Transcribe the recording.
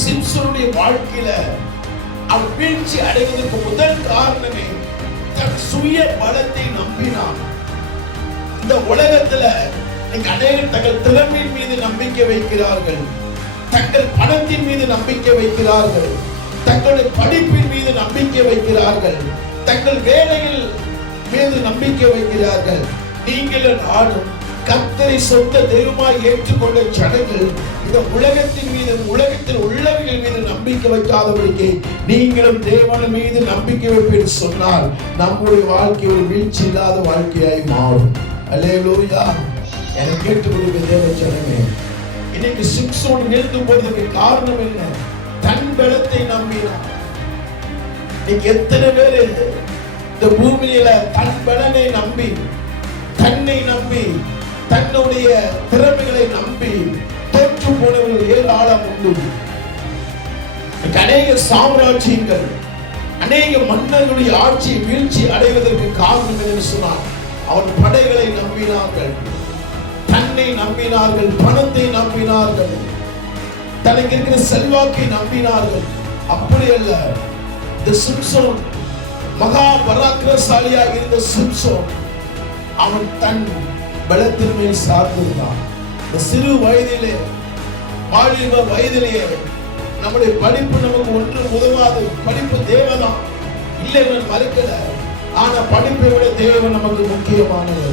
சிம்சோனுடைய வாழ்க்கையில அவன் வீழ்ச்சி அடைவதற்கு முதல் காரணமே தன் சுய பலத்தை நம்பினான். இந்த உலகத்துல அநேகர் தங்கள் திறமையின் மீது நம்பிக்கை வைக்கிறார்கள், தங்கள் பணத்தின் மீது நம்பிக்கை வைக்கிறார்கள், தங்களுடைய படிப்பின் மீது நம்பிக்கை வைக்கிறார்கள், தங்கள் வேலையில் மீது நம்பிக்கை வைக்கிறார்கள். நீங்களும் நானும் கர்த்தரை சொந்த தெய்வமாய் ஏற்றுக்கொண்ட ஜனங்கள் இந்த உலகத்தின் மீது, உலகத்தில் உள்ளவர்கள் மீது நம்பிக்கை வைக்காதபடிக்கு நீங்களும் தேவன் மீது நம்பிக்கை வைப்பேன் சொன்னால் நம்முடைய வாழ்க்கை ஒரு வீழ்ச்சி இல்லாத வாழ்க்கையாய் மாறும். அல்லேலூயா. என்னை கேட்டுக்கொள்கிற தேவ ஜனமே, இன்னைக்கு சிம்சோன் வீழ்ந்து போவதற்கு காரணம் என்ன? தன் பலத்தை நம்பினான். இன்னைக்கு எத்தனை பேர் இந்த பூமியில தன் பலனை நம்பி, தன்னை நம்பி, தன்னுடைய திறமைகளை நம்பி தோற்று போனவர்கள் ஏராளம் உண்டு. அநேக சாம்ராஜ்யங்கள், அநேக மன்னர்களுடைய ஆட்சி வீழ்ச்சி அடைவதற்கு காரணம் என்று சொன்னார். அவன் படைகளை நம்பினார்கள், தன்னை நம்பினார்கள், பணத்தை நம்பினார்கள், தனக்கு இருக்கிற செல்வாக்கை நம்பினார்கள். அப்படி அல்ல. இந்த சிம்சோன் மகா பராக்கிரமசாலியாக இருந்த சிம்சோன் அவன் தன் பலத்தின் மேல் சார்ந்திருந்தான். இந்த சிறு வயதிலே, வாலிப வயதிலேயே நம்முடைய படிப்பு நமக்கு ஒன்று உதவாது. படிப்பு தேவைதான், இல்லை மறுக்கல. ஆனா படிப்பை விட தேவன் நமக்கு முக்கியமானது.